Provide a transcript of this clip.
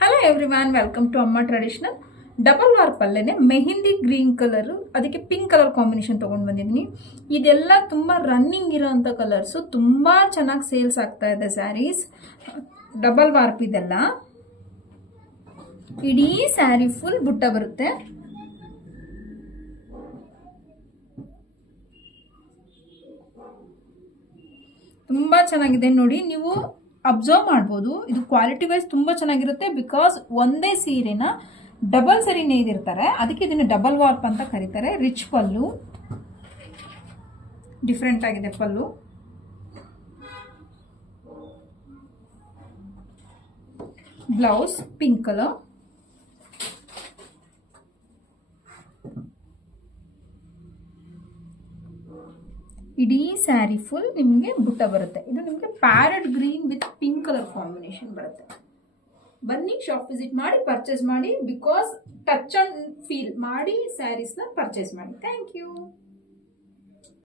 Hello everyone, welcome to Amma traditional. Double ವಾರ್ ಪಲ್ಲೆನೆ mehndi green colour, ಅದಕ್ಕೆ ಪಿಂಕ್ ಕಲರ್ ಕಾಂಬಿನೇಷನ್ ತೊಗೊಂಡು ಬಂದಿದ್ದೀನಿ. ಇದೆಲ್ಲ ತುಂಬ ರನ್ನಿಂಗ್ ಇರೋಂಥ ಕಲರ್ಸು, ತುಂಬ ಚೆನ್ನಾಗಿ ಸೇಲ್ಸ್ ಆಗ್ತಾ ಇದೆ ಸ್ಯಾರೀಸ್. ಡಬಲ್ ವಾರ್ಪ್ ಇದೆಲ್ಲ. ಇಡೀ ಸ್ಯಾರಿ ಫುಲ್ ಬುಟ್ಟ ಬರುತ್ತೆ. ತುಂಬ ಚೆನ್ನಾಗಿದೆ ನೋಡಿ, ನೀವು ಅಬ್ಸರ್ವ್ ಮಾಡ್ಬೋದು. ಇದು ಕ್ವಾಲಿಟಿ ವೈಸ್ ತುಂಬ ಚೆನ್ನಾಗಿರುತ್ತೆ. ಬಿಕಾಸ್ ಒಂದೇ ಸೀರೆನ ಡಬಲ್ ಸರಿ ನೇಯ್ದಿರ್ತಾರೆ, ಅದಕ್ಕೆ ಇದನ್ನು ಡಬಲ್ ವಾರ್ಪ್ ಅಂತ ಕರೀತಾರೆ. ರಿಚ್ ಪಲ್ಲು, ಡಿಫ್ರೆಂಟ್ ಆಗಿದೆ ಪಲ್ಲು. Blouse pink colour. ಇಡೀ ಸ್ಯಾರಿ ಫುಲ್ ನಿಮಗೆ ಬುಟ್ಟ ಬರುತ್ತೆ. ಇದು ನಿಮಗೆ parrot green with pink colour combination ಬರುತ್ತೆ. ಬನ್ನಿ, ಶಾಪ್ ವಿಸಿಟ್ ಮಾಡಿ ಪರ್ಚೇಸ್ ಮಾಡಿ. ಬಿಕಾಸ್ ಟಚ್ ಅಂಡ್ ಫೀಲ್ ಮಾಡಿ ಸ್ಯಾರೀಸ್ನ ಪರ್ಚೇಸ್ ಮಾಡಿ. Thank you.